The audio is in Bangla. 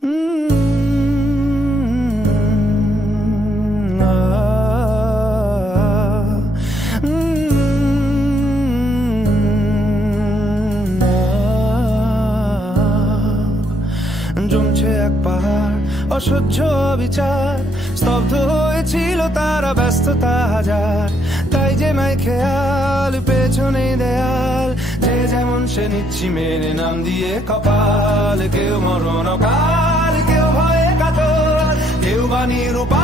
জমছে এক পাহাড় অসহ্য বিচার, স্তব্ধ হয়েছিল তারা ব্যস্ততা হাজার। তাই যে মাই খেয়াল পেছনে দেয়াল, যে যেমন সে নিচ্ছি মেনে নাম দিয়ে কপাল। কেউ মরণ কাল, কেউ ভয়ে কাতর, কেউ বা নিরূপায়।